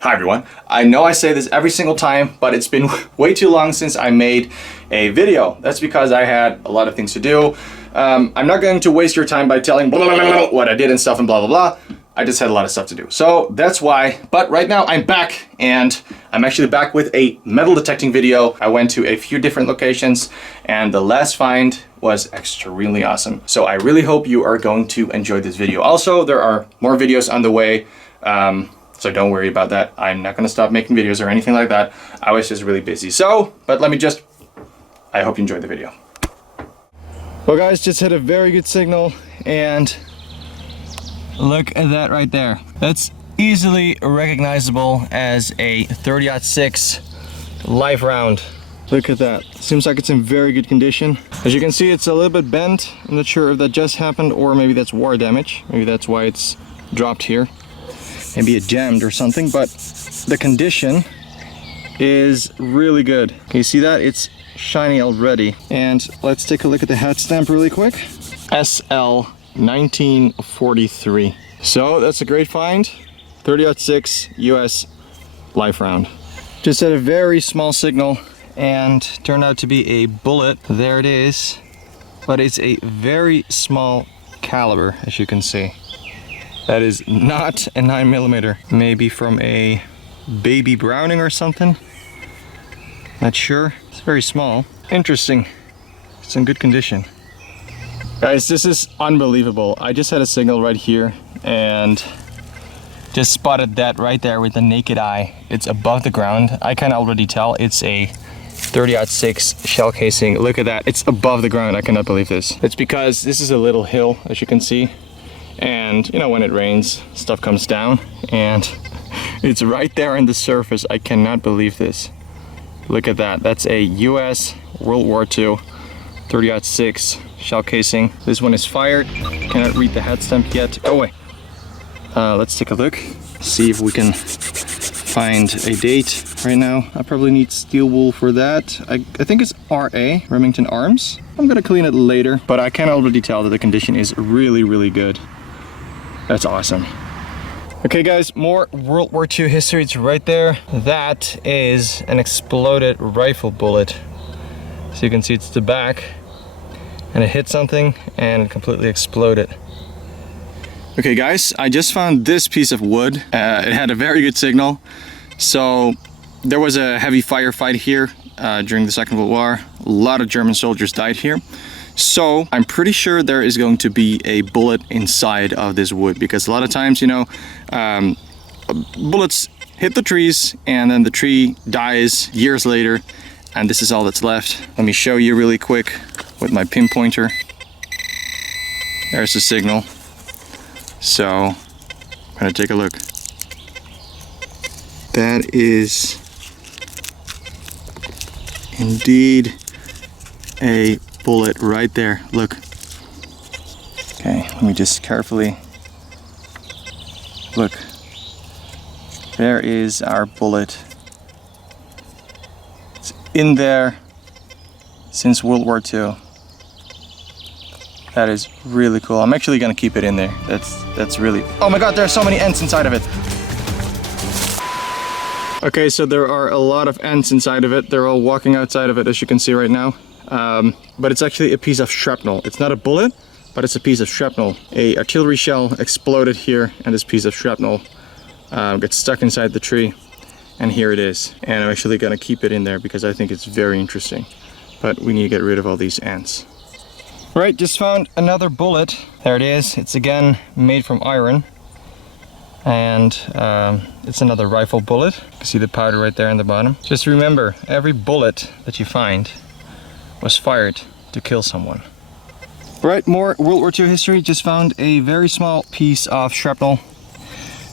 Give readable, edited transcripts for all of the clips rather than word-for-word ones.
Hi everyone. I know I say this every single time, but it's been way too long since I made a video. That's because I had a lot of things to do. I'm not going to waste your time by telling blah, blah, blah, blah, what I did and stuff and blah, blah, blah. I just had a lot of stuff to do. So that's why, but right now I'm back, and I'm actually back with a metal detecting video. I went to a few different locations and the last find was extremely awesome. So I really hope you are going to enjoy this video. Also, there are more videos on the way. So don't worry about that. I'm not gonna stop making videos or anything like that. I was just really busy. So, but I hope you enjoyed the video. Well guys, just had a very good signal and look at that right there. That's easily recognizable as a 30-06 live round. Look at that. Seems like it's in very good condition. As you can see, it's a little bit bent. I'm not sure if that just happened or maybe that's war damage. Maybe that's why it's dropped here. Maybe it jammed or something, but the condition is really good. Can you see that? It's shiny already. And let's take a look at the head stamp really quick. SL 1943. So that's a great find. 30-06 US life round. Just had a very small signal and turned out to be a bullet. There it is. But it's a very small caliber, as you can see. That is not a 9mm. Maybe from a baby Browning or something. Not sure. It's very small. Interesting. It's in good condition. Guys, this is unbelievable. I just had a signal right here and just spotted that right there with the naked eye. It's above the ground. I can already tell it's a 30-06 shell casing. Look at that. It's above the ground. I cannot believe this. It's because this is a little hill, as you can see. And you know, when it rains, stuff comes down and it's right there on the surface. I cannot believe this. Look at that. That's a US World War II 30-06 shell casing. This one is fired. Cannot read the head stamp yet. Oh wait. Let's take a look. See if we can find a date right now. I probably need steel wool for that. I think it's RA, Remington Arms. I'm gonna clean it later, but I can already tell that the condition is really, really good. That's awesome. Okay guys, more World War II history. It's right there. That is an exploded rifle bullet. So you can see it's the back and it hit something and it completely exploded. Okay guys, I just found this piece of wood. It had a very good signal. So there was a heavy firefight here during the Second World War. A lot of German soldiers died here. So I'm pretty sure there is going to be a bullet inside of this wood, because a lot of times, you know, bullets hit the trees and then the tree dies years later and this is all that's left. Let me show you really quick with my pinpointer. There's the signal. So I'm gonna take a look. That is indeed a bullet right there. Look. Okay, let me just carefully look. There is our bullet. It's in there since World War II. That is really cool. I'm actually gonna keep it in there. That's really... Oh my god, there are so many ants inside of it. Okay, so there are a lot of ants inside of it. They're all walking outside of it, as you can see right now. But it's actually a piece of shrapnel. It's not a bullet, but it's a piece of shrapnel. A artillery shell exploded here, and this piece of shrapnel gets stuck inside the tree. And here it is. And I'm actually gonna keep it in there because I think it's very interesting. But we need to get rid of all these ants. Right, just found another bullet. There it is. It's again made from iron. And it's another rifle bullet. You can see the powder right there in the bottom. Just remember, every bullet that you find was fired to kill someone. Right, more World War II history. Just found a very small piece of shrapnel.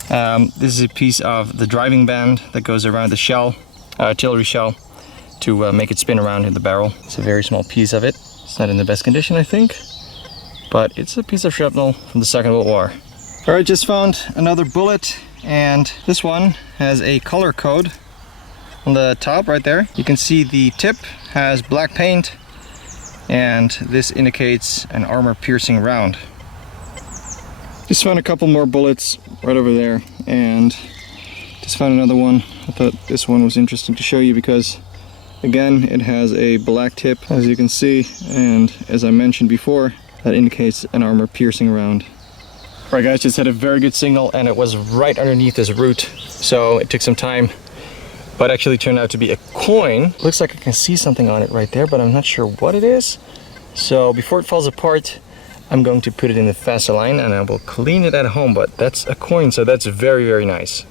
This is a piece of the driving band that goes around the shell, artillery shell, to make it spin around in the barrel. It's a very small piece of it. It's not in the best condition, I think, but it's a piece of shrapnel from the Second World War. All right, just found another bullet, and this one has a color code on the top right there. You can see the tip has black paint, and this indicates an armor-piercing round. Just found a couple more bullets right over there, and Just found another one. I thought this one was interesting to show you because, again, it has a black tip, as you can see, and as I mentioned before, that indicates an armor-piercing round. Alright guys, just had a very good signal, and it was right underneath this root, so it took some time, but actually turned out to be a coin. Looks like I can see something on it right there, but I'm not sure what it is. So before it falls apart, I'm going to put it in the Vaseline and I will clean it at home, but that's a coin, so that's very, very nice.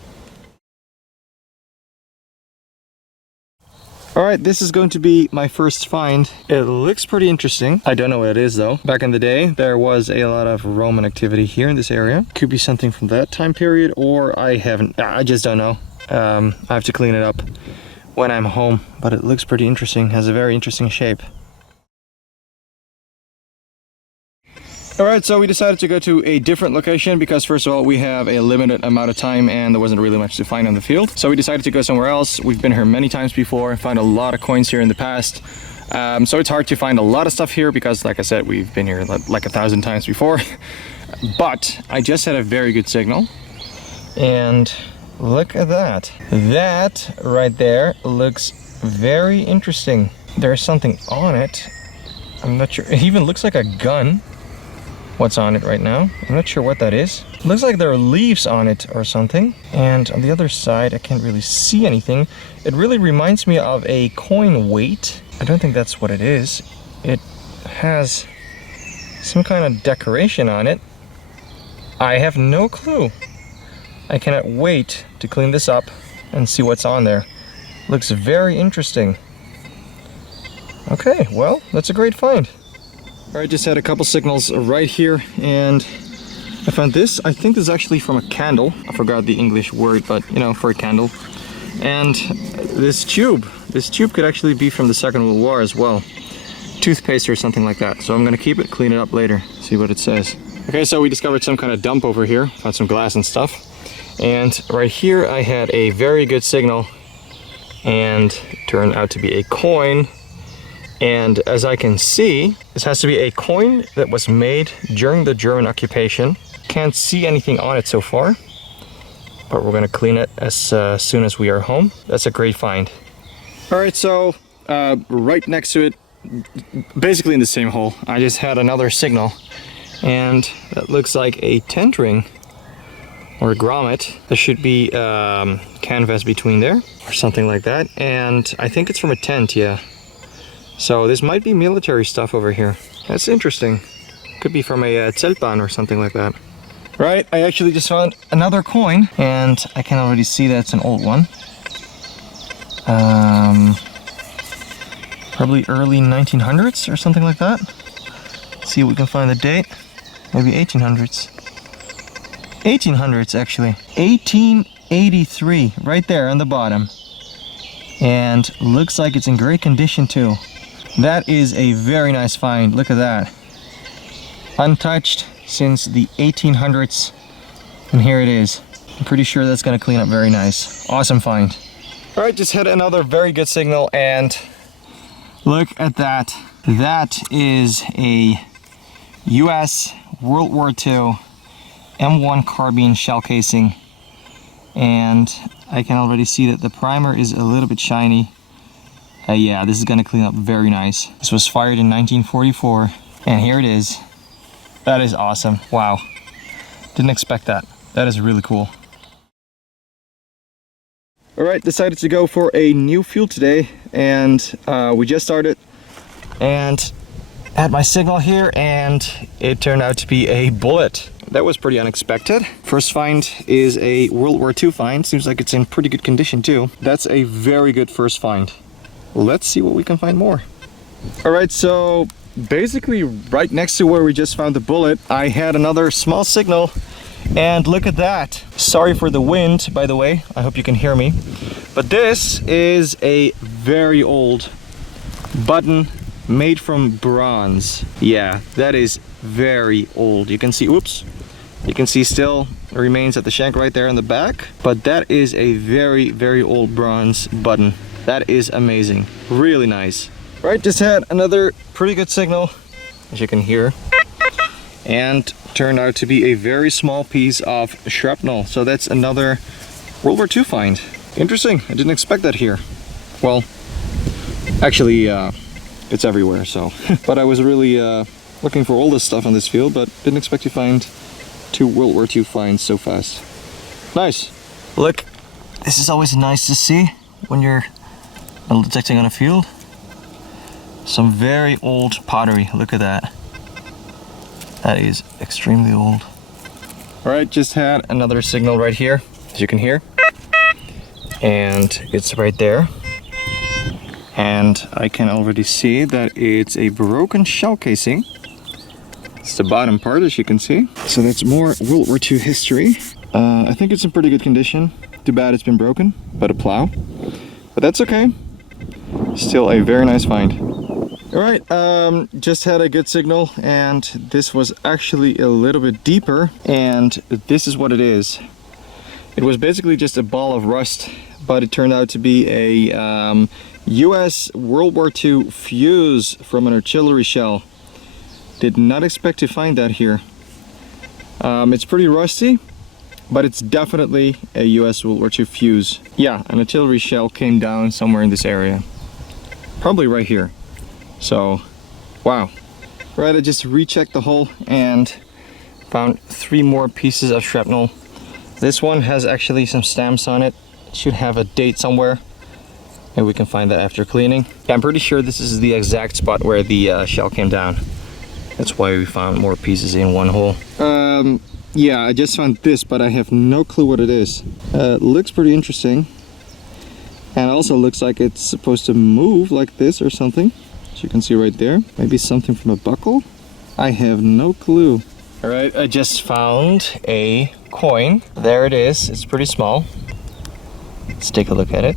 Alright, this is going to be my first find. It looks pretty interesting. I don't know what it is though. Back in the day, there was a lot of Roman activity here in this area. Could be something from that time period, or I just don't know. I have to clean it up when I'm home, but it looks pretty interesting. Has a very interesting shape. Alright, so we decided to go to a different location because first of all, we have a limited amount of time and there wasn't really much to find on the field. So we decided to go somewhere else. We've been here many times before, found a lot of coins here in the past. So it's hard to find a lot of stuff here because, like I said, we've been here like 1,000 times before. But I just had a very good signal. And look at that. That right there looks very interesting. There's something on it. I'm not sure. It even looks like a gun. What's on it right now? I'm not sure what that is. It looks like there are leaves on it or something. And on the other side, I can't really see anything. It really reminds me of a coin weight. I don't think that's what it is. It has some kind of decoration on it. I have no clue. I cannot wait to clean this up and see what's on there. Looks very interesting. Okay, well, that's a great find. I just had a couple signals right here, and I found this. I think this is actually from a candle. I forgot the English word, but you know, for a candle. And this tube could actually be from the Second World War as well. Toothpaste or something like that. So I'm gonna keep it, clean it up later, see what it says. Okay, so we discovered some kind of dump over here. Found some glass and stuff. And right here I had a very good signal, and it turned out to be a coin. And as I can see, this has to be a coin that was made during the German occupation. Can't see anything on it so far, but we're gonna clean it as soon as we are home. That's a great find. All right, so right next to it, basically in the same hole, I just had another signal, and that looks like a tent ring or a grommet. There should be canvas between there or something like that, and I think it's from a tent, yeah. So this might be military stuff over here. That's interesting. Could be from a Zeltbahn or something like that. Right, I actually just found another coin, and I can already see that it's an old one. Probably early 1900s or something like that. See if we can find the date. Maybe 1800s. 1800s actually. 1883, right there on the bottom. And looks like it's in great condition too. That is a very nice find. Look at that. Untouched since the 1800s. And here it is. I'm pretty sure that's going to clean up very nice. Awesome find. Alright, just had another very good signal, and look at that. That is a US World War II M1 carbine shell casing. And I can already see that the primer is a little bit shiny. Yeah, this is gonna clean up very nice. This was fired in 1944, and here it is. That is awesome. Wow. Didn't expect that. That is really cool. Alright, decided to go for a new field today, and we just started, and had my signal here, and it turned out to be a bullet. That was pretty unexpected. First find is a World War II find. Seems like it's in pretty good condition too. That's a very good first find. Let's see what we can find more. Alright, so basically right next to where we just found the bullet, I had another small signal, and look at that. Sorry for the wind, by the way. I hope you can hear me. But this is a very old button made from bronze. Yeah, that is very old. You can see, oops, you can see still remains at the shank right there in the back, but that is a very, very old bronze button. That is amazing. Really nice. Right, just had another pretty good signal, as you can hear, and turned out to be a very small piece of shrapnel. So that's another World War II find. Interesting, I didn't expect that here. Well, actually, it's everywhere, so. But I was really looking for all this stuff on this field, but didn't expect to find 2 World War II finds so fast. Nice. Look, this is always nice to see when you're detecting on a field. Some very old pottery, look at that. That is extremely old. All right, just had another signal right here, as you can hear. And it's right there. And I can already see that it's a broken shell casing. It's the bottom part, as you can see. So that's more World War II history. I think it's in pretty good condition. Too bad it's been broken by the plow. But that's okay. Still a very nice find. All right, just had a good signal, and this was actually a little bit deeper, and this is what it is. It was basically just a ball of rust, but it turned out to be a US World War II fuse from an artillery shell. Did not expect to find that here. It's pretty rusty, but it's definitely a US World War II fuse. Yeah, an artillery shell came down somewhere in this area. Probably right here. So, wow. Right, I just rechecked the hole and found 3 more pieces of shrapnel. This one has actually some stamps on it. It should have a date somewhere. Maybe we can find that after cleaning. Yeah, I'm pretty sure this is the exact spot where the shell came down. That's why we found more pieces in one hole. Yeah, I just found this, but I have no clue what it is. Looks pretty interesting. And also looks like it's supposed to move like this or something. As you can see right there. Maybe something from a buckle? I have no clue. All right, I just found a coin. There it is. It's pretty small. Let's take a look at it.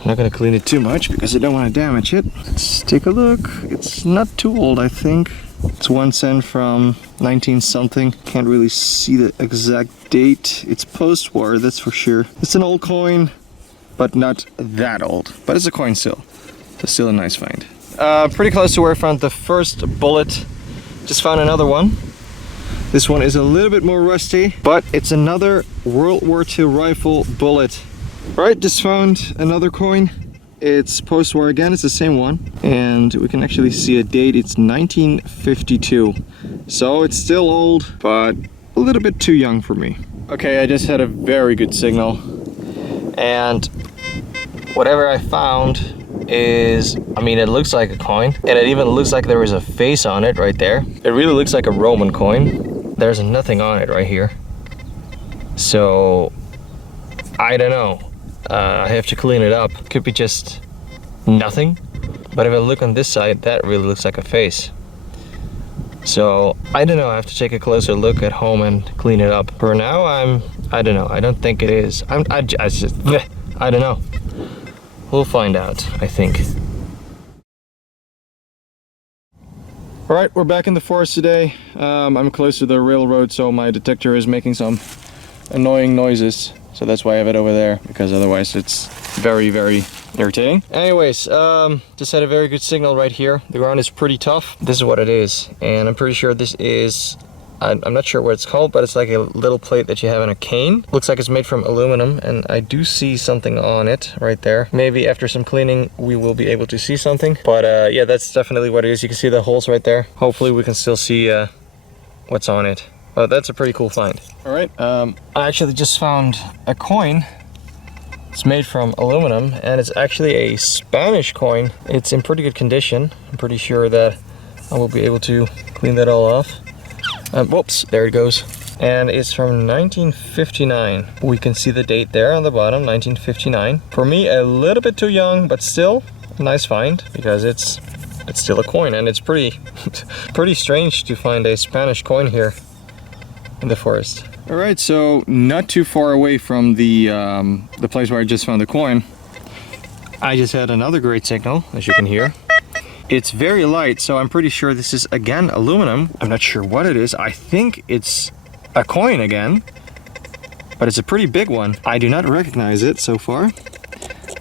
I'm not gonna clean it too much because I don't want to damage it. Let's take a look. It's not too old, I think. It's 1 cent from 19 something. Can't really see the exact date. It's post-war, that's for sure. It's an old coin, but not that old. But it's a coin still. So still a nice find. Pretty close to where I found the first bullet. Just found another one. This one is a little bit more rusty, but it's another World War II rifle bullet. Right, just found another coin. It's post-war again, it's the same one. And we can actually see a date, it's 1952. So it's still old, but a little bit too young for me. Okay, I just had a very good signal. And whatever I found is, I mean, it looks like a coin. And it even looks like there is a face on it right there. It really looks like a Roman coin. There's nothing on it right here. So, I don't know. I have to clean it up. Could be just nothing. But if I look on this side, that really looks like a face. So, I don't know. I have to take a closer look at home and clean it up. For now, I don't know. I don't think it is. I don't know. We'll find out, I think. All right, we're back in the forest today. I'm close to the railroad, so my detector is making some annoying noises. So that's why I have it over there, because otherwise it's very, very irritating. Anyways, just had a very good signal right here. The ground is pretty tough. This is what it is. And I'm pretty sure this is, I'm not sure what it's called, but it's like a little plate that you have in a cane. Looks like it's made from aluminum, and I do see something on it right there. Maybe after some cleaning, we will be able to see something. But yeah, that's definitely what it is. You can see the holes right there. Hopefully we can still see what's on it. Well, that's a pretty cool find. All right, I actually just found a coin. It's made from aluminum, and it's actually a Spanish coin. It's in pretty good condition. I'm pretty sure that I will be able to clean that all off. Whoops, there it goes. And it's from 1959. We can see the date there on the bottom, 1959. For me, a little bit too young, but still a nice find, because it's still a coin, and it's pretty pretty strange to find a Spanish coin here in the forest. All right, so not too far away from the place where I just found the coin, I just had another great signal, as you can hear. It's very light, so I'm pretty sure this is again aluminum. I'm not sure what it is. I think it's a coin again, but it's a pretty big one. I do not recognize it so far.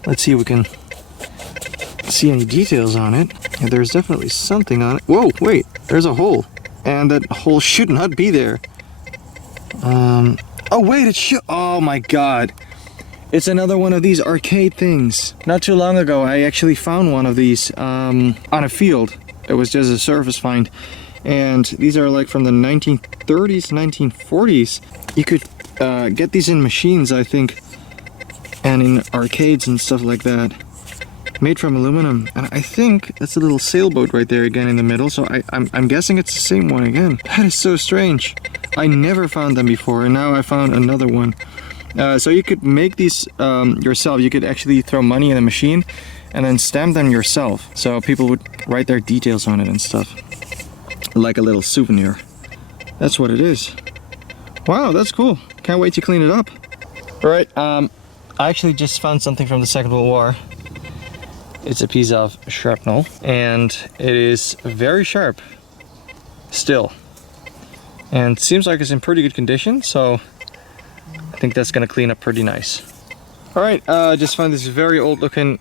Let's see if we can see any details on it. Yeah, there's definitely something on it. Whoa, wait, there's a hole, and that hole should not be there. Oh wait, oh my god. It's another one of these arcade things. Not too long ago, I actually found one of these on a field. It was just a surface find. And these are like from the 1930s, 1940s. You could get these in machines, I think, and in arcades and stuff like that. Made from aluminum. And I think that's a little sailboat right there again in the middle. So I'm guessing it's the same one again. That is so strange. I never found them before, and now I found another one. So you could make these yourself. You could actually throw money in a machine and then stamp them yourself. So people would write their details on it and stuff. Like a little souvenir. That's what it is. Wow, that's cool. Can't wait to clean it up. All right, I actually just found something from the Second World War. It's a piece of shrapnel, and it is very sharp still. And seems like it's in pretty good condition, so I think that's gonna clean up pretty nice. All right, just found this very old looking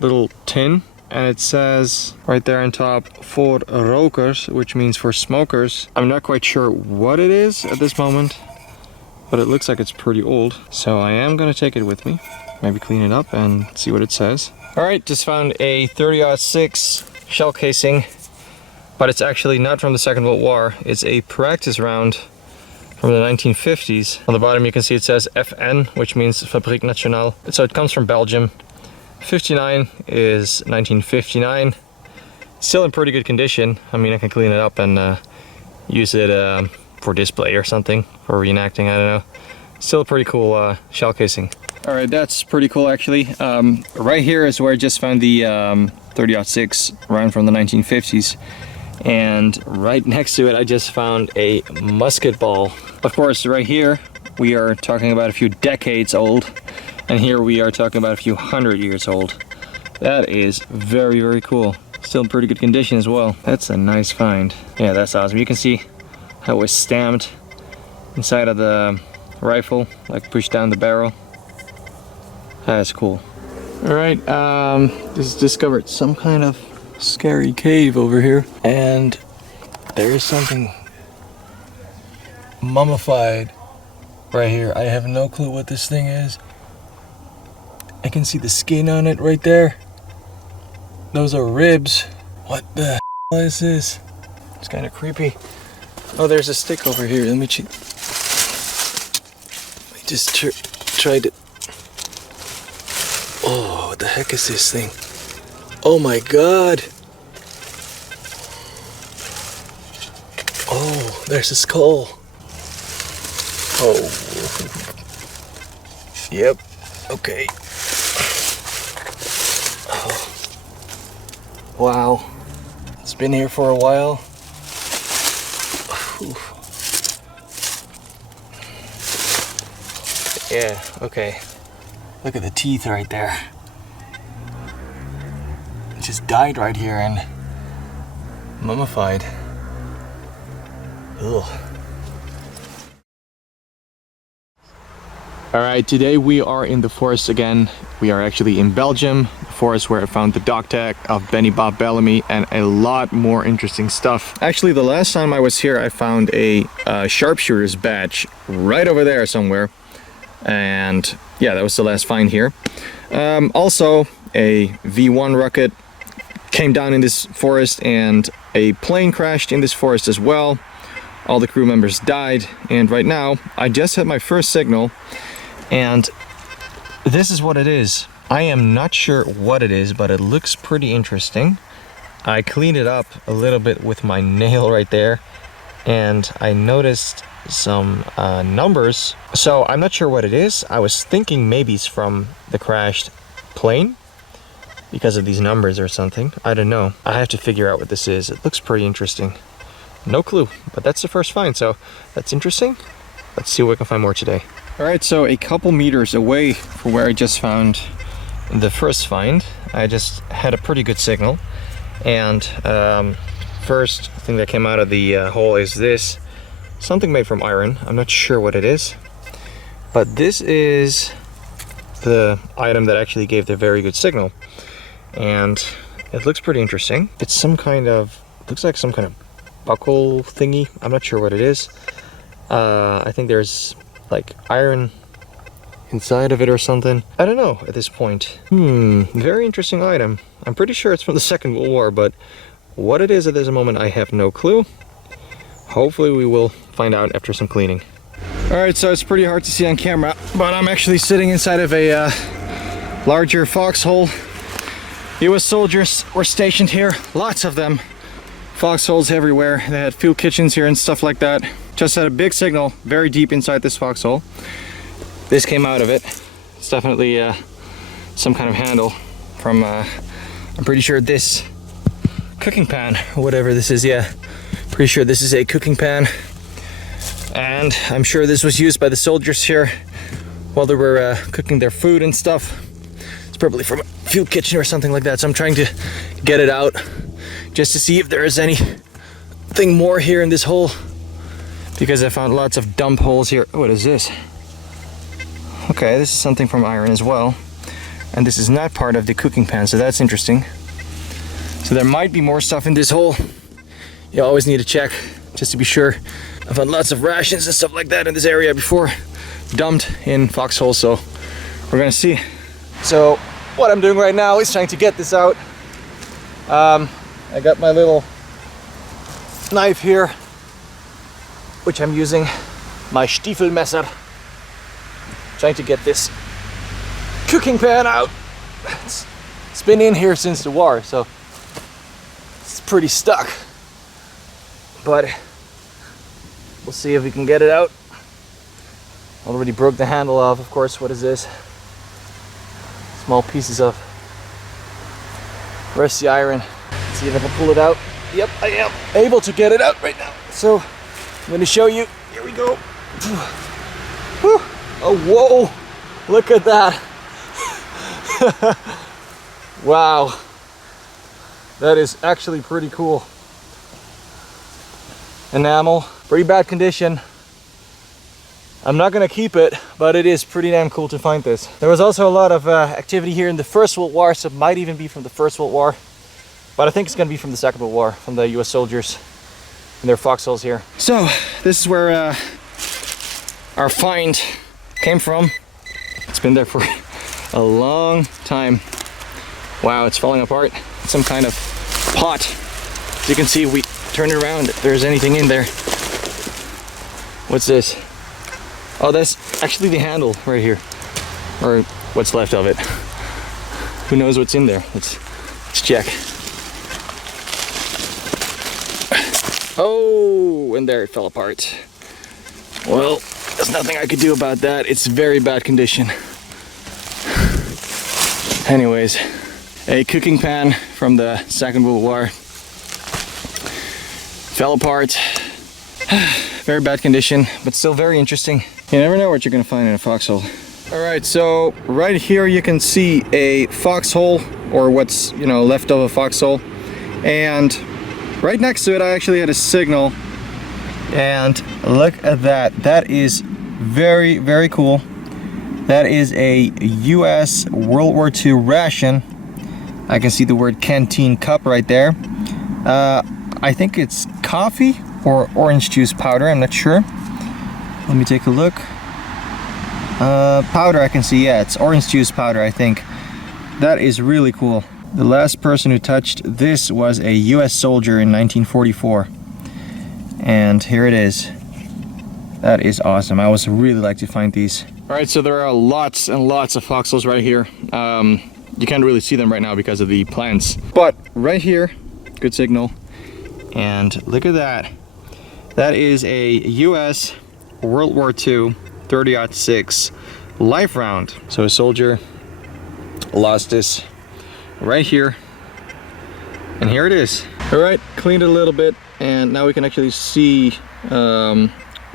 little tin, and it says right there on top, "For rokers," which means for smokers. I'm not quite sure what it is at this moment, but it looks like it's pretty old. So I am gonna take it with me, maybe clean it up and see what it says. All right, just found a 30-06 shell casing, but it's actually not from the Second World War. It's a practice round from the 1950s. On the bottom you can see it says FN, which means Fabrique Nationale. So it comes from Belgium. 59 is 1959. Still in pretty good condition. I mean, I can clean it up and use it for display or something, for reenacting, I don't know. Still a pretty cool shell casing. All right, that's pretty cool actually. Right here is where I just found the 30-06 round from the 1950s. And right next to it, I just found a musket ball. Of course, right here, we are talking about a few decades old. And here we are talking about a few 100 years old. That is very, very cool. Still in pretty good condition as well. That's a nice find. Yeah, that's awesome. You can see how it was stamped inside of the rifle, like pushed down the barrel. That's cool. All right, just discovered some kind of scary cave over here, and there is something mummified right here. I have no clue what this thing is. I can see the skin on it right there. Those are ribs. What the hell is this? It's kind of creepy. Oh, there's a stick over here. Let me just try to. Oh, what the heck is this thing? Oh my god! Oh, there's a skull. Oh. Yep. Okay. Oh. Wow. It's been here for a while. Whew. Yeah, okay. Look at the teeth right there. It just died right here and mummified. Ugh. Alright, today we are in the forest again. We are actually in Belgium, the forest where I found the dog tag of Benny Bob Bellamy and a lot more interesting stuff. Actually, the last time I was here I found a sharpshooter's badge right over there somewhere. And yeah, that was the last find here. Also, a V1 rocket came down in this forest, and a plane crashed in this forest as well. All the crew members died, and right now I just had my first signal, and this is what it is. I am not sure what it is, but it looks pretty interesting. I cleaned it up a little bit with my nail right there, and I noticed some numbers. So I'm not sure what it is. I was thinking maybe it's from the crashed plane because of these numbers or something. I don't know. I have to figure out what this is. It looks pretty interesting. No clue, but that's the first find, so that's interesting. Let's see what we can find more today. All right, so a couple meters away from where I just found the first find, I just had a pretty good signal. And first thing that came out of the hole is this. Something made from iron. I'm not sure what it is, but this is the item that actually gave the very good signal, and it looks pretty interesting. It's some kind of, looks like some kind of buckle thingy. I'm not sure what it is. I think there's like iron inside of it or something. I don't know at this point. Very interesting item. I'm pretty sure it's from the Second World War, but what it is at this moment, I have no clue. Hopefully we will find out after some cleaning. All right, so it's pretty hard to see on camera, but I'm actually sitting inside of a larger foxhole. US soldiers were stationed here, lots of them. Foxholes everywhere. They had field kitchens here and stuff like that. Just had a big signal very deep inside this foxhole. This came out of it. It's definitely some kind of handle from, I'm pretty sure this cooking pan, or whatever this is, yeah. Pretty sure this is a cooking pan. And I'm sure this was used by the soldiers here while they were cooking their food and stuff. It's probably from a field kitchen or something like that. So I'm trying to get it out just to see if there is anything more here in this hole, because I found lots of dump holes here. What is this? Okay, this is something from iron as well. And this is not part of the cooking pan, so that's interesting. So there might be more stuff in this hole. You always need to check just to be sure. I found lots of rations and stuff like that in this area before, dumped in foxholes, so we're gonna see. So what I'm doing right now is trying to get this out. I got my little knife here, which I'm using, my Stiefelmesser. Trying to get this cooking pan out. It's been in here since the war, so it's pretty stuck. But we'll see if we can get it out. Already broke the handle off, of course. What is this? Small pieces of rusty iron. Let's see if I can pull it out. Yep, I am able to get it out right now. So I'm going to show you. Here we go. Whew. Oh, whoa! Look at that! Wow, that is actually pretty cool. Enamel, pretty bad condition. I'm not gonna keep it, but it is pretty damn cool to find this. There was also a lot of activity here in the First World War, so it might even be from the First World War, but I think it's gonna be from the Second World War, from the US soldiers and their foxholes here. So this is where our find came from. It's been there for a long time. Wow, it's falling apart. Some kind of pot. As you can see, if we turn it around, if there's anything in there. What's this? Oh, that's actually the handle right here, or what's left of it. Who knows what's in there? Let's check. Oh, and there it fell apart. Well, there's nothing I could do about that. It's very bad condition. Anyways, a cooking pan from the Second World War. Fell apart. Very bad condition, but still very interesting. You never know what you're gonna find in a foxhole. All right, so right here you can see a foxhole, or what's, you know, left of a foxhole. And right next to it, I actually had a signal. And look at that. That is very, very cool. That is a US World War II ration. I can see the word canteen cup right there. I think it's coffee or orange juice powder, I'm not sure. Let me take a look. Powder, I can see, yeah, it's orange juice powder, I think. That is really cool. The last person who touched this was a US soldier in 1944. And here it is. That is awesome. I always really like to find these. All right, so there are lots and lots of foxholes right here. You can't really see them right now because of the plants. But right here, good signal. And look at that. That is a US World War II 30-06 life round. So a soldier lost this right here. And here it is. All right, cleaned it a little bit. And now we can actually see the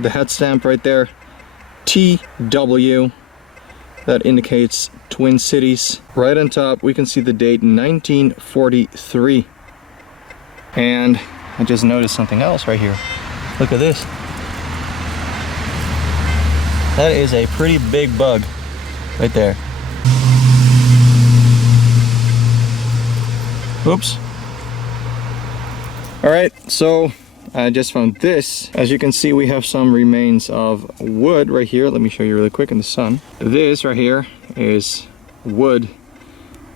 head stamp right there. TW. That indicates Twin Cities. Right on top, we can see the date 1943. And I just noticed something else right here. Look at this. That is a pretty big bug right there. Oops. All right, so I just found this. As you can see, we have some remains of wood right here. Let me show you really quick in the sun. This right here is wood,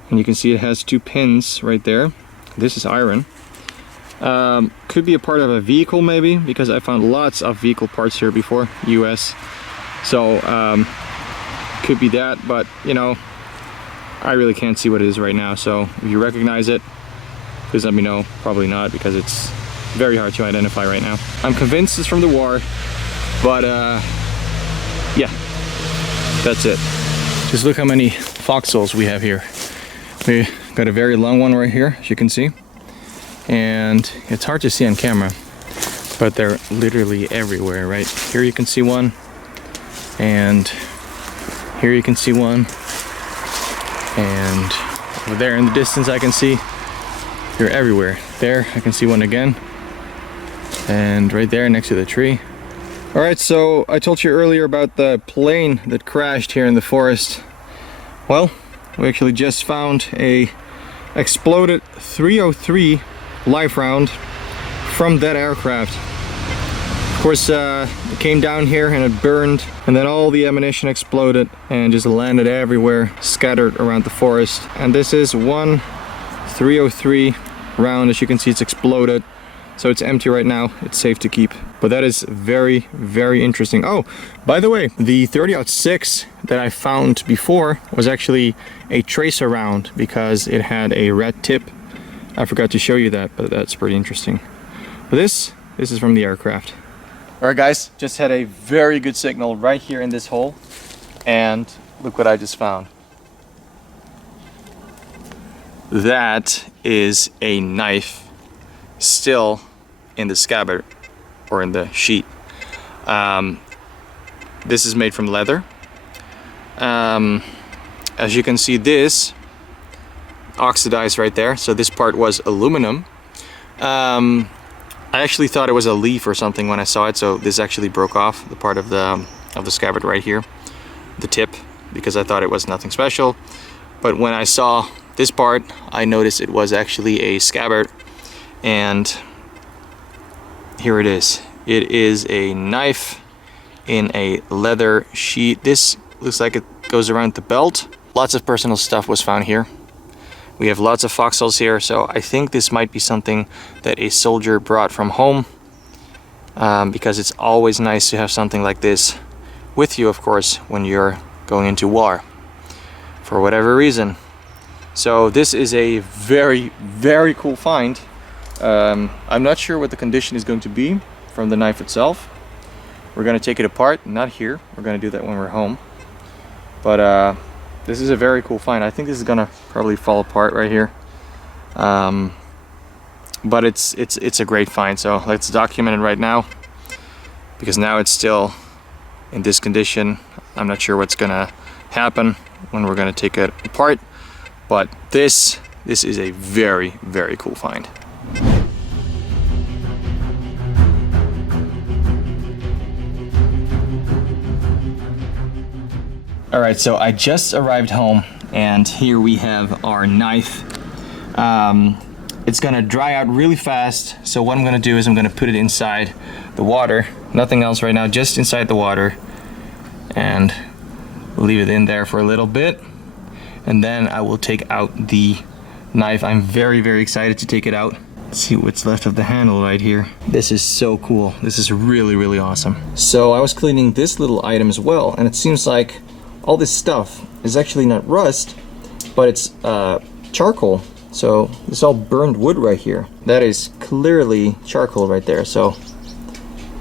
and you can see it has 2 pins right there. This is iron. Could be a part of a vehicle maybe, because I found lots of vehicle parts here before, US. So could be that, but you know, I really can't see what it is right now. So if you recognize it, please let me know. Probably not, because it's very hard to identify right now. I'm convinced it's from the war, but yeah, that's it. Just look how many foxholes we have here. We got a very long one right here, as you can see. And it's hard to see on camera, but they're literally everywhere, right? Here you can see one, and here you can see one, and over there in the distance I can see they're everywhere. There I can see one again, and right there next to the tree. All right, so I told you earlier about the plane that crashed here in the forest. Well, we actually just found a exploded 303 life round from that aircraft. Of course, it came down here and it burned, and then all the ammunition exploded and just landed everywhere, scattered around the forest. And this is one 303 round. As you can see, it's exploded, so it's empty right now. It's safe to keep. But that is very, very interesting. Oh, by the way, the 30-06 that I found before was actually a tracer round because it had a red tip. I forgot to show you that, but that's pretty interesting. But this is from the aircraft. All right, guys, just had a very good signal right here in this hole, and look what I just found. That is a knife still in the scabbard, or in the sheet. This is made from leather. As you can see, this oxidized right there, so this part was aluminum. I actually thought it was a leaf or something when I saw it, so this actually broke off the part of the scabbard right here, the tip, because I thought it was nothing special. But when I saw this part, I noticed it was actually a scabbard, and here it is. It is a knife in a leather sheet. This looks like it goes around the belt. Lots of personal stuff was found here. We have lots of foxholes here, so I think this might be something that a soldier brought from home, because it's always nice to have something like this with you, of course, when you're going into war, for whatever reason. So this is a very, very cool find. I'm not sure what the condition is going to be from the knife itself. We're going to take it apart, not here. We're going to do that when we're home. But this is a very cool find. I think this is going to probably fall apart right here. But it's a great find. So let's document it right now, because now it's still in this condition. I'm not sure what's going to happen when we're going to take it apart. But this is a very, very cool find. All right, so I just arrived home, and here we have our knife. It's gonna dry out really fast, so what I'm gonna do is I'm gonna put it inside the water. Nothing else right now, just inside the water, and leave it in there for a little bit, and then I will take out the knife. I'm very, very excited to take it out. Let's see what's left of the handle right here. This is so cool. This is really, really awesome. So I was cleaning this little item as well, and it seems like all this stuff is actually not rust, but it's charcoal. So it's all burned wood right here. That is clearly charcoal right there. So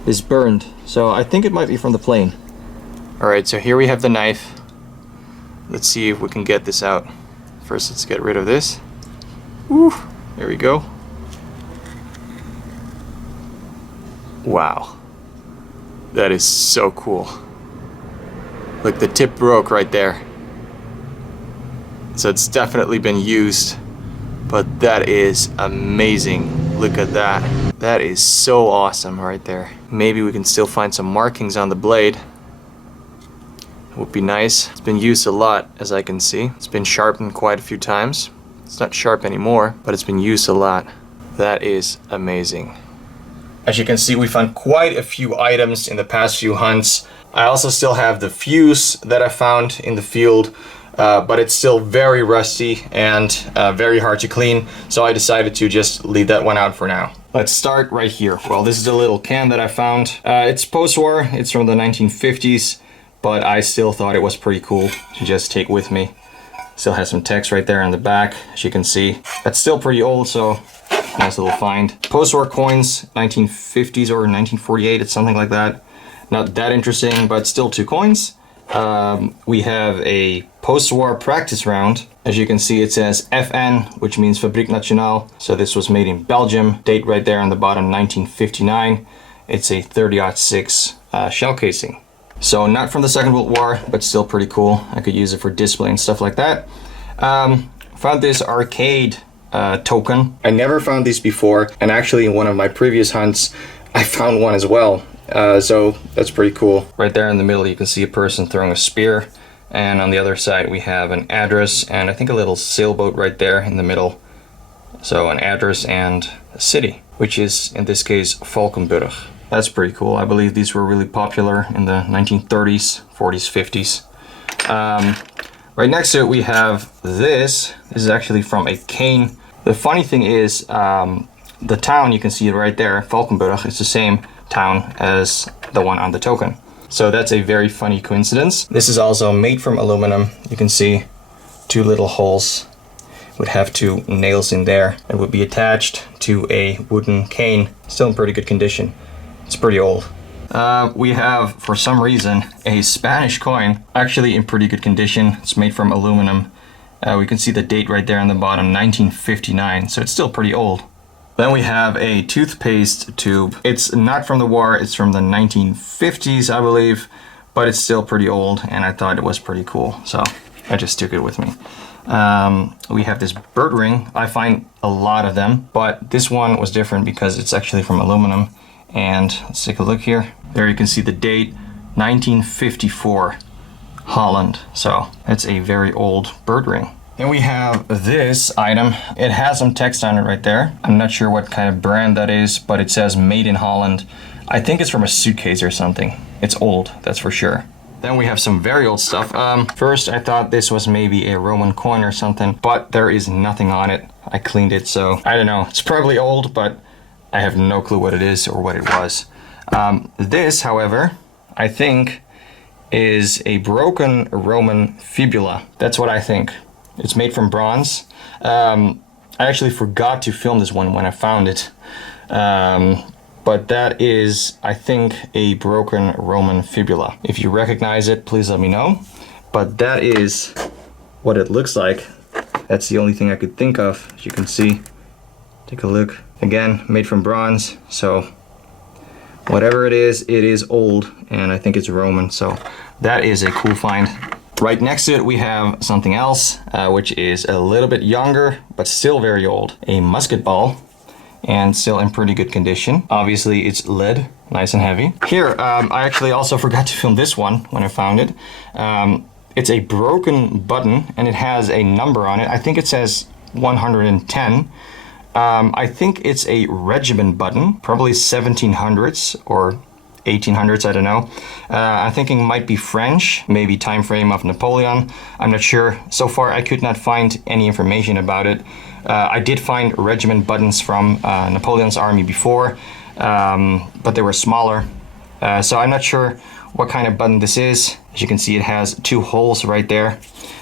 it's burned. So I think it might be from the plane. All right, so here we have the knife. Let's see if we can get this out. First, let's get rid of this. Woo, there we go. Wow, that is so cool. Look, the tip broke right there. So it's definitely been used, but that is amazing. Look at that. That is so awesome right there. Maybe we can still find some markings on the blade. It would be nice. It's been used a lot, as I can see. It's been sharpened quite a few times. It's not sharp anymore, but it's been used a lot. That is amazing. As you can see, we found quite a few items in the past few hunts. I also still have the fuse that I found in the field, but it's still very rusty and very hard to clean, so I decided to just leave that one out for now. Let's start right here. Well, this is a little can that I found. It's post-war, it's from the 1950s, but I still thought it was pretty cool to just take with me. Still has some text right there in the back, as you can see. That's still pretty old, so nice little find. Post-war coins, 1950s or 1948, it's something like that. Not that interesting, but still 2 coins. We have a post-war practice round. As you can see, it says FN, which means Fabriek Nationale. So this was made in Belgium. Date right there on the bottom, 1959. It's a 30-06 shell casing. So not from the Second World War, but still pretty cool. I could use it for display and stuff like that. Found this arcade token. I never found these before, and actually in one of my previous hunts, I found one as well. So that's pretty cool. Right there in the middle, you can see a person throwing a spear. And on the other side, we have an address and I think a little sailboat right there in the middle. So an address and a city, which is in this case Valkenburg. That's pretty cool. I believe these were really popular in the 1930s, 40s, 50s. Right next to it, we have this. This is actually from a cane. The funny thing is, the town, you can see it right there, Valkenburg, is the same town as the one on the token. So that's a very funny coincidence. This is also made from aluminum. You can see 2 little holes. Would have 2 nails in there. It would be attached to a wooden cane. Still in pretty good condition. It's pretty old. We have, for some reason, a Spanish coin, actually in pretty good condition. It's made from aluminum. We can see the date right there on the bottom, 1959, so it's still pretty old. Then we have a toothpaste tube. It's not from the war, it's from the 1950s, I believe, but it's still pretty old, and I thought it was pretty cool, so I just took it with me. We have this bird ring. I find a lot of them, but this one was different because it's actually from aluminum. And let's take a look here. There you can see the date, 1954, Holland. So that's a very old bird ring. Then we have this item. It has some text on it right there. I'm not sure what kind of brand that is, but it says made in Holland. I think it's from a suitcase or something. It's old, that's for sure. Then we have some very old stuff. First, I thought this was maybe a Roman coin or something, but there is nothing on it. I cleaned it, so I don't know. It's probably old, but I have no clue what it is or what it was. This, however, I think is a broken Roman fibula. That's what I think. It's made from bronze. I actually forgot to film this one when I found it. But that is, I think, a broken Roman fibula. If you recognize it, please let me know. But that is what it looks like. That's the only thing I could think of, as you can see. Take a look. Again, made from bronze, so whatever it is old, and I think it's Roman, so that is a cool find. Right next to it, we have something else, which is a little bit younger, but still very old. A musket ball, and still in pretty good condition. Obviously, it's lead, nice and heavy. Here, I actually also forgot to film this one when I found it. It's a broken button, and it has a number on it. I think it says 110. I think it's a regiment button, probably 1700s or 1800s, I don't know. I'm thinking might be French, maybe time frame of Napoleon. I'm not sure. So far, I could not find any information about it. I did find regiment buttons from Napoleon's army before, but they were smaller. So I'm not sure what kind of button this is. As you can see, it has 2 holes right there.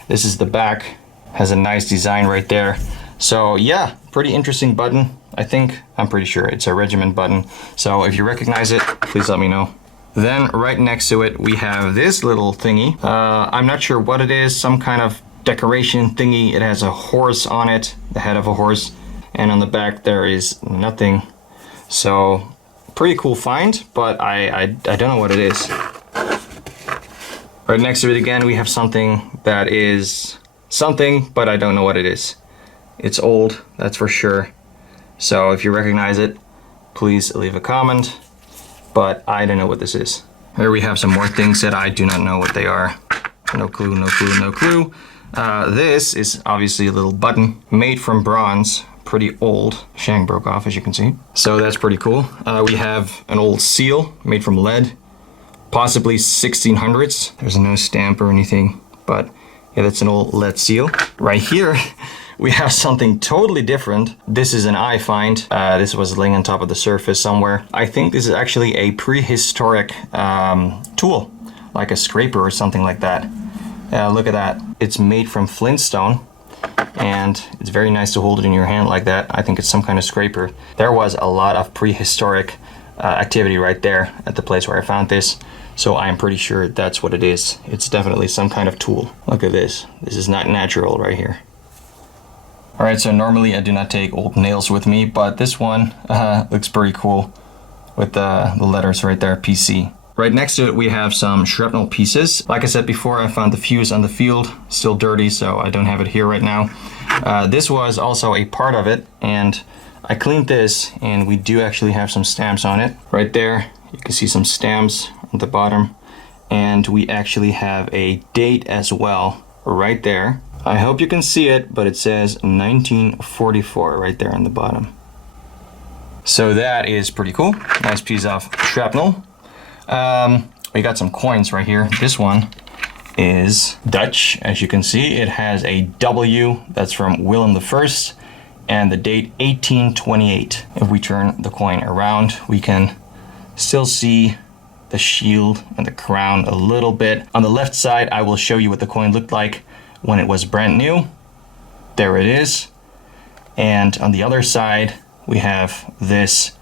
This is the back, has a nice design right there. So yeah, pretty interesting button. I'm pretty sure it's a regiment button. So if you recognize it, please let me know. Then right next to it, we have this little thingy. I'm not sure what it is, some kind of decoration thingy. It has a horse on it, the head of a horse. And on the back, there is nothing. So pretty cool find, but I don't know what it is. Right next to it again, we have something that is something, but I don't know what it is. It's old, that's for sure. So if you recognize it, please leave a comment, but I don't know what this is. Here we have some more things that I do not know what they are. No clue, no clue, no clue. This is obviously a little button made from bronze, pretty old. Shank broke off, as you can see. So that's pretty cool. We have an old seal made from lead, possibly 1600s. There's no stamp or anything, but yeah, that's an old lead seal. Right here, we have something totally different. This is an eye find. This was laying on top of the surface somewhere. I think this is actually a prehistoric tool, like a scraper or something like that. Look at that. It's made from flintstone, and it's very nice to hold it in your hand like that. I think it's some kind of scraper. There was a lot of prehistoric activity right there at the place where I found this. So I'm pretty sure that's what it is. It's definitely some kind of tool. Look at this. This is not natural right here. All right, so normally I do not take old nails with me, but this one looks pretty cool with the letters right there, PC. Right next to it, we have some shrapnel pieces. Like I said before, I found the fuse on the field, still dirty, so I don't have it here right now. This was also a part of it, and I cleaned this, and we do actually have some stamps on it. Right there, you can see some stamps at the bottom, and we actually have a date as well right there. I hope you can see it, but it says 1944 right there on the bottom. So that is pretty cool. Nice piece of shrapnel. We got some coins right here. This one is Dutch, as you can see. It has a W, that's from Willem I, and the date 1828. If we turn the coin around, we can still see the shield and the crown a little bit. On the left side, I will show you what the coin looked like when it was brand new. There it is. And on the other side, we have this,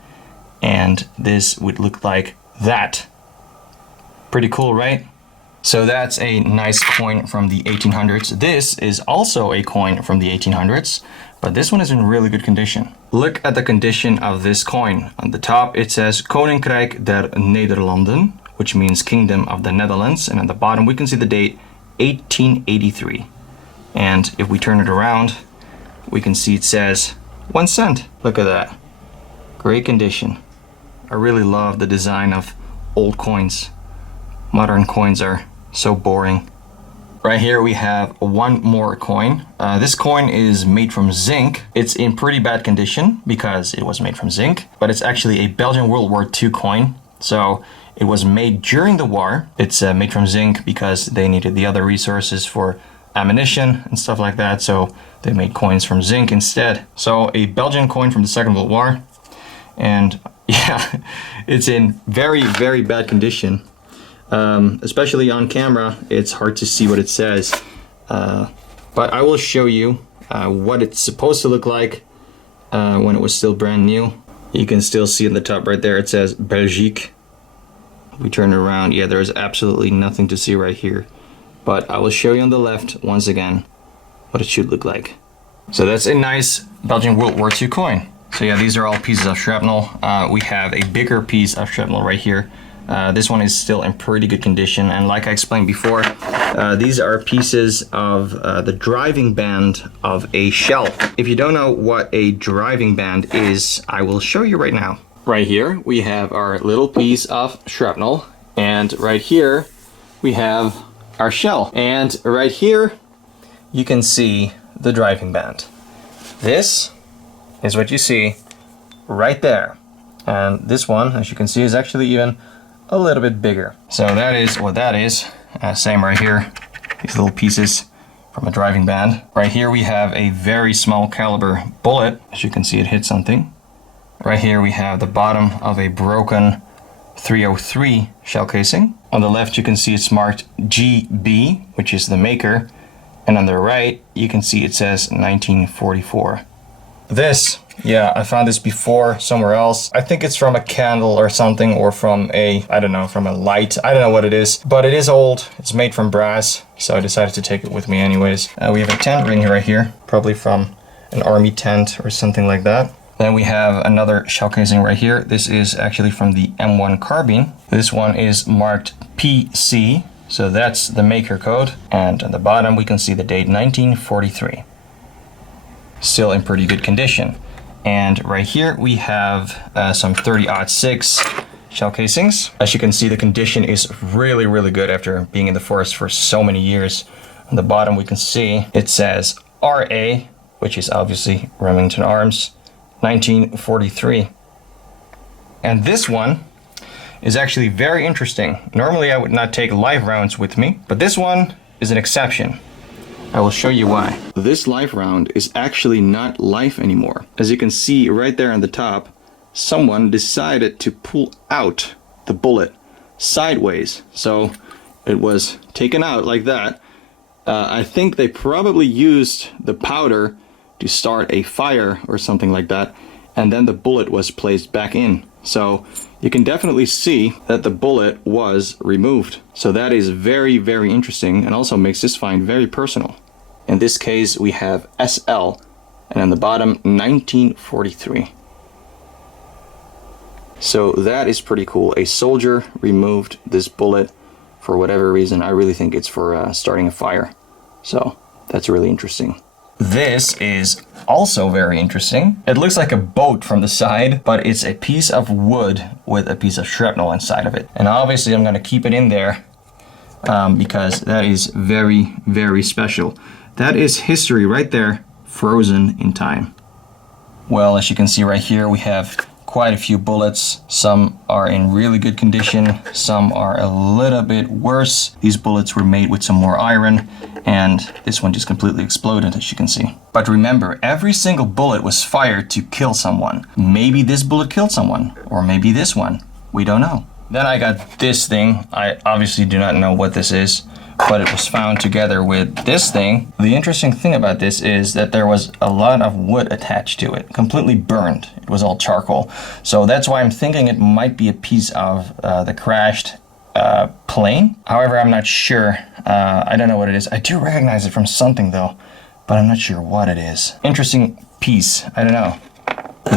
and this would look like that. Pretty cool, right? So that's a nice coin from the 1800s. This is also a coin from the 1800s, but this one is in really good condition. Look at the condition of this coin. On the top, it says Koninkrijk der Nederlanden, which means Kingdom of the Netherlands. And on the bottom, we can see the date 1883. And if we turn it around, we can see it says 1 cent. Look at that. Great condition. I really love the design of old coins. Modern coins are so boring. Right here we have one more coin. This coin is made from zinc. It's in pretty bad condition because it was made from zinc, but it's actually a Belgian World War II coin. So it was made during the war. It's made from zinc because they needed the other resources for ammunition and stuff like that. So they made coins from zinc instead. So a Belgian coin from the Second World War. And yeah, it's in very, very bad condition. Especially on camera, it's hard to see what it says. But I will show you what it's supposed to look like when it was still brand new. You can still see in the top right there, it says Belgique. We turn it around, yeah, there's absolutely nothing to see right here. But I will show you on the left, once again, what it should look like. So that's a nice Belgian World War II coin. So yeah, these are all pieces of shrapnel. We have a bigger piece of shrapnel right here. This one is still in pretty good condition, and like I explained before, these are pieces of the driving band of a shell. If you don't know what a driving band is, I will show you right now. Right here we have our little piece of shrapnel, and right here we have our shell, and right here you can see the driving band. This is what you see right there, and this one, as you can see, is actually even a little bit bigger. So that is what that is. Same right here, these little pieces from a driving band. Right here we have a very small caliber bullet. As you can see, it hit something. Right here we have the bottom of a broken 303 shell casing. On the left you can see it's marked GB, which is the maker, and on the right you can see it says 1944. This, yeah, I found this before somewhere else. I think it's from a candle or something, or from a, I don't know, from a light. I don't know what it is, but it is old. It's made from brass, so I decided to take it with me anyways. We have a tent ring right here, probably from an army tent or something like that. Then we have another shell casing right here. This is actually from the M1 carbine. This one is marked PC, so that's the maker code. And on the bottom we can see the date 1943. Still in pretty good condition. And right here we have some 30-06 shell casings. As you can see, the condition is really, really good after being in the forest for so many years. On the bottom we can see it says RA which is obviously Remington Arms, 1943. And this one is actually very interesting. Normally I would not take live rounds with me, but this one is an exception. I will show you why. This live round is actually not live anymore. As you can see right there on the top, someone decided to pull out the bullet sideways. So it was taken out like that. I think they probably used the powder to start a fire or something like that, and then the bullet was placed back in. So you can definitely see that the bullet was removed. So that is very, very interesting, and also makes this find very personal. In this case we have SL, and on the bottom 1943. So that is pretty cool. A soldier removed this bullet for whatever reason. I really think it's for starting a fire. So that's really interesting. This is also very interesting. It looks like a boat from the side, but it's a piece of wood with a piece of shrapnel inside of it. And obviously I'm going to keep it in there because that is very, very special. That is history right there, frozen in time. Well, as you can see right here, we have quite a few bullets. Some are in really good condition, some are a little bit worse. These bullets were made with some more iron, and this one just completely exploded, as you can see. But remember, every single bullet was fired to kill someone. Maybe this bullet killed someone, or maybe this one. We don't know. Then I got this thing. I obviously do not know what this is, but it was found together with this thing. The interesting thing about this is that there was a lot of wood attached to it, completely burned. It was all charcoal. So that's why I'm thinking it might be a piece of the crashed plane. However, I'm not sure. I don't know what it is. I do recognize it from something though, but I'm not sure what it is. Interesting piece. I don't know.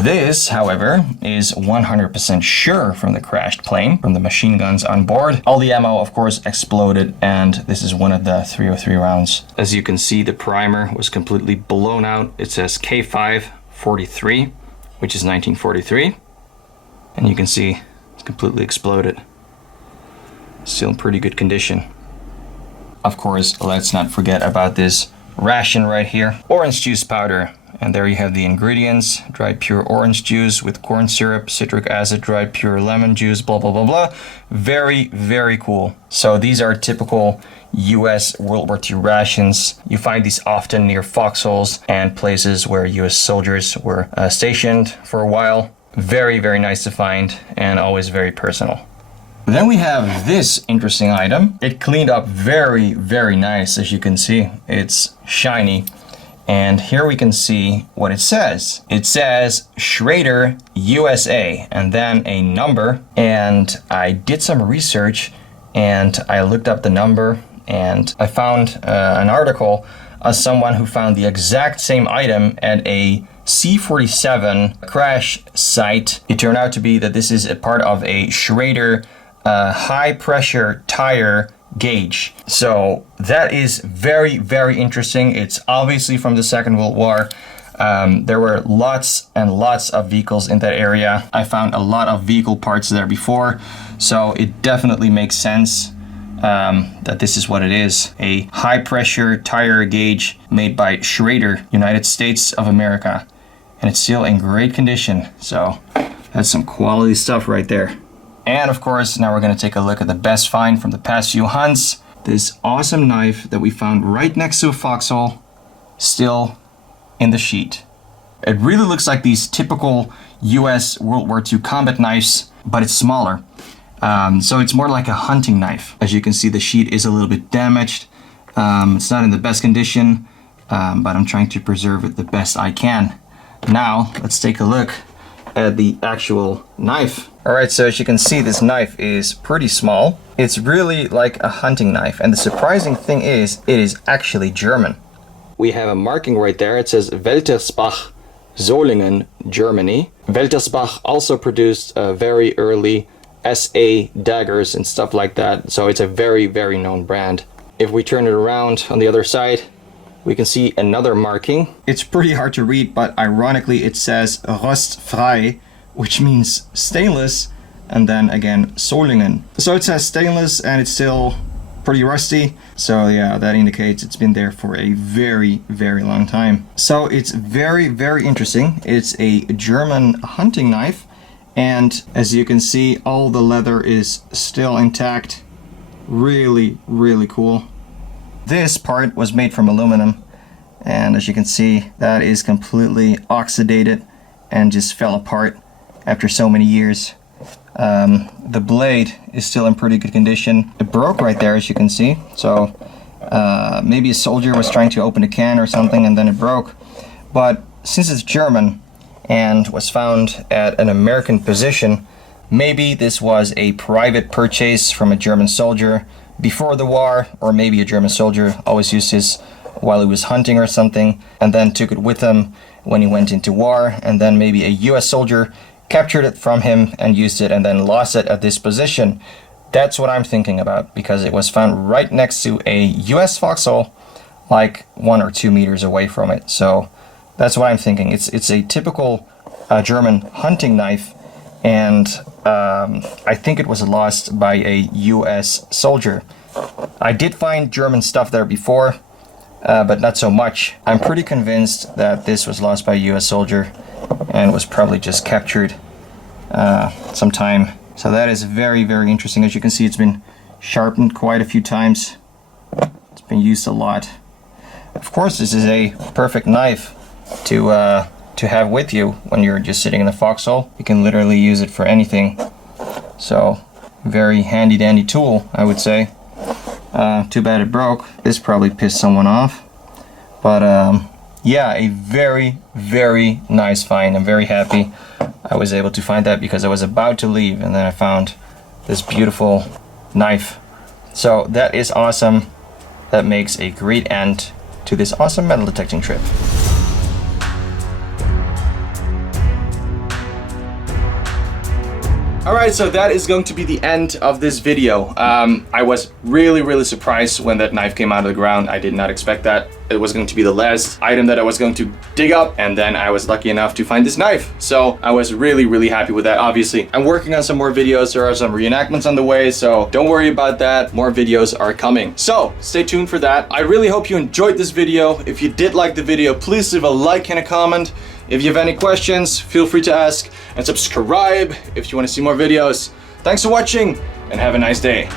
This, however, is 100% sure from the crashed plane, from the machine guns on board. All the ammo, of course, exploded, and this is one of the 303 rounds. As you can see, the primer was completely blown out. It says K543, which is 1943. And you can see it's completely exploded. Still in pretty good condition. Of course, let's not forget about this ration right here. Orange juice powder. And there you have the ingredients: dried pure orange juice with corn syrup, citric acid, dried pure lemon juice, blah, blah, blah, blah. Very, very cool. So these are typical US World War II rations. You find these often near foxholes and places where US soldiers were stationed for a while. Very, very nice to find, and always very personal. Then we have this interesting item. It cleaned up very, very nice, as you can see. It's shiny. And here we can see what it says. It says Schrader, USA, and then a number. And I did some research and I looked up the number, and I found an article of someone who found the exact same item at a C-47 crash site. It turned out to be that this is a part of a Schrader high pressure tire gauge. So that is very, very interesting. It's obviously from the Second World War. There were lots and lots of vehicles in that area. I found a lot of vehicle parts there before, so it definitely makes sense that this is what it is. A high pressure tire gauge made by Schrader, United States of America, and it's still in great condition. So that's some quality stuff right there. And of course, now we're going to take a look at the best find from the past few hunts. This awesome knife that we found right next to a foxhole, still in the sheet. It really looks like these typical US World War II combat knives, but it's smaller. So it's more like a hunting knife. As you can see, the sheet is a little bit damaged. It's not in the best condition, but I'm trying to preserve it the best I can. Now, let's take a look at the actual knife. Alright, so as you can see, this knife is pretty small. It's really like a hunting knife, and the surprising thing is, it is actually German. We have a marking right there. It says Weltersbach, Solingen, Germany. Weltersbach also produced very early SA daggers and stuff like that, so it's a very, very known brand. If we turn it around on the other side, we can see another marking. It's pretty hard to read, but ironically it says Rostfrei, which means stainless, and then again Solingen. So it says stainless, and it's still pretty rusty. So yeah, that indicates it's been there for a very, very long time. So it's very, very interesting. It's a German hunting knife. And as you can see, all the leather is still intact. Really, really cool. This part was made from aluminum. And as you can see, that is completely oxidated and just fell apart after so many years. The blade is still in pretty good condition. It broke right there, as you can see. So maybe a soldier was trying to open a can or something and then it broke. But since it's German and was found at an American position, maybe this was a private purchase from a German soldier before the war, or maybe a German soldier always used this while he was hunting or something, and then took it with him when he went into war, and then maybe a US soldier captured it from him and used it and then lost it at this position. That's what I'm thinking about, because it was found right next to a US foxhole, like 1 or 2 meters away from it. So that's what I'm thinking. It's a typical German hunting knife, and I think it was lost by a US soldier. I did find German stuff there before, but not so much. I'm pretty convinced that this was lost by a US soldier and was probably just captured sometime. So that is very, very interesting. As you can see, it's been sharpened quite a few times. It's been used a lot. Of course, this is a perfect knife to have with you when you're just sitting in the foxhole. You can literally use it for anything. So very handy dandy tool, I would say. Too bad it broke. This probably pissed someone off. But yeah, a very, very nice find. I'm very happy I was able to find that, because I was about to leave and then I found this beautiful knife. So that is awesome. That makes a great end to this awesome metal detecting trip. Alright, so that is going to be the end of this video. I was really surprised when that knife came out of the ground. I did not expect that. It was going to be the last item that I was going to dig up, and then I was lucky enough to find this knife. So I was really happy with that. Obviously, I'm working on some more videos. There are some reenactments on the way, so don't worry about that. More videos are coming. So stay tuned for that. I really hope you enjoyed this video. If you did like the video, please leave a like and a comment. If you have any questions, feel free to ask, and subscribe if you want to see more videos. Thanks for watching, and have a nice day.